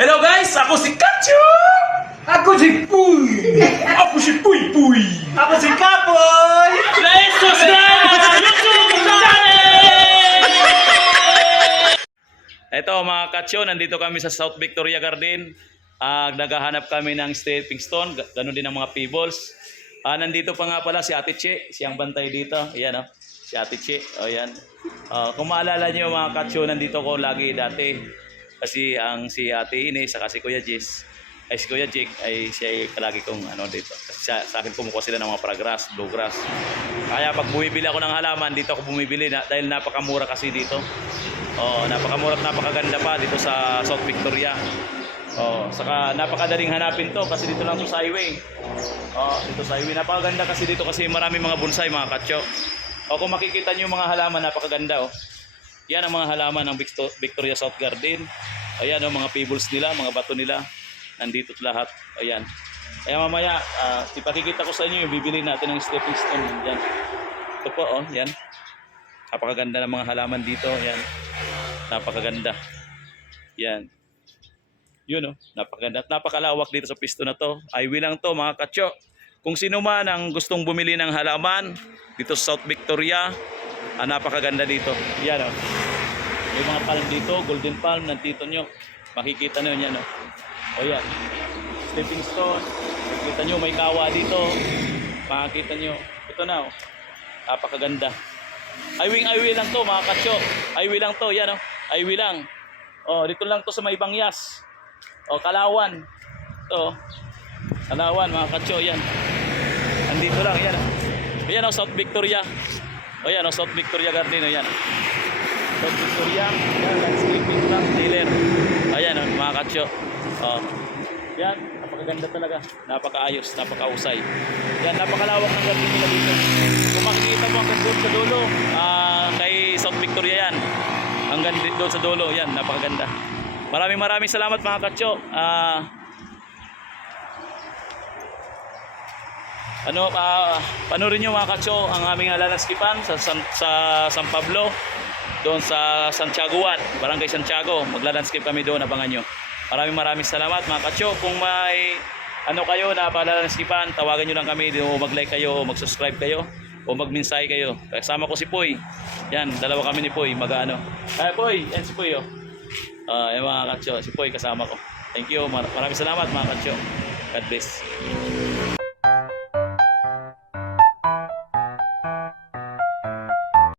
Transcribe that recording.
Hello guys, ako si Kacho! Ako si Puy! Ako si Puy Puy! Ako si Kapoy! Let's subscribe sa YouTube channel! Ito mga Kacho, nandito kami sa South Victoria Garden. Naghahanap kami ng stepping stone, ganun din ang mga pebbles. Nandito pa nga pala si Ate Che, siyang bantay dito. Ayan si Ate Che. O yan. Kung maalala niyo mga Kacho, nandito ko lagi dati. Kasi si Ate Ines, saka si Kuya Jess, si Kuya Jake, ay siya ay palagi kong dito. Kasi sa akin kumukuha sila ng mga paragrass, bluegrass. Kaya pag bumibili ako ng halaman, dito ako bumibili dahil napakamura kasi dito. Napakamura at napakaganda pa dito sa South Victoria. Saka napakadaling hanapin to kasi dito lang to sa highway. Dito sa highway napakaganda kasi dito kasi marami mga bonsai mga Kacho. Kung makikita niyo yung mga halaman napakaganda Yan ang mga halaman ng Victoria South Garden. Ayan mga pebbles nila, mga bato nila. Nandito lahat. Ayan. Kaya mamaya ipakikita ko sa inyo yung bibili natin ng stepping stone diyan. Ito po yan. Napakaganda ng mga halaman dito, yan. Napakaganda. Yan. Yun napakaganda. At napakalawak dito sa pisto na to. Highway lang to mga Kacho. Kung sino man ang gustong bumili ng halaman dito sa South Victoria, napakaganda dito. Yan may mga palm dito, golden palm, nandito nyo. Makikita nyo yan yan. Stepping stone. Makikita nyo may kawa dito. Makikita nyo. Ito na napakaganda. Highway lang to mga Kacho. Highway lang to, yan highway lang. Dito lang to sa may Bangyas. Kalawan. Ito. Kalawan mga Kacho, yan. Nandito lang, yan. Ayan South Victoria. Ayan South Victoria Garden, ayan. South Victoria, yan, landscaping lang, dealer. Ayan mga Kacho. Yan, napakaganda talaga. Napakaayos, napakausay. Yan, napakalawak ng garden nila dito. Kung makikita mo hanggang doon sa dulo, kay South Victoria yan. Hanggang doon sa dulo, yan, napakaganda. Maraming salamat mga Kacho. Panurin nyo mga Kacho ang aming landscapean sa San Pablo, doon sa Santiago 1, Barangay Santiago. Magla-landscape kami doon, abangan nyo. Maraming salamat mga Kacho. Kung may kayo na pala-landscapean, tawagan nyo lang kami o mag-like kayo o mag-subscribe kayo o mag-minsay kayo. Kasama ko si Puy. Yan, dalawa kami ni Puy. Puy, yan si Puy yan mga Kacho, si Puy kasama ko. Thank you, maraming salamat mga Kacho. God bless.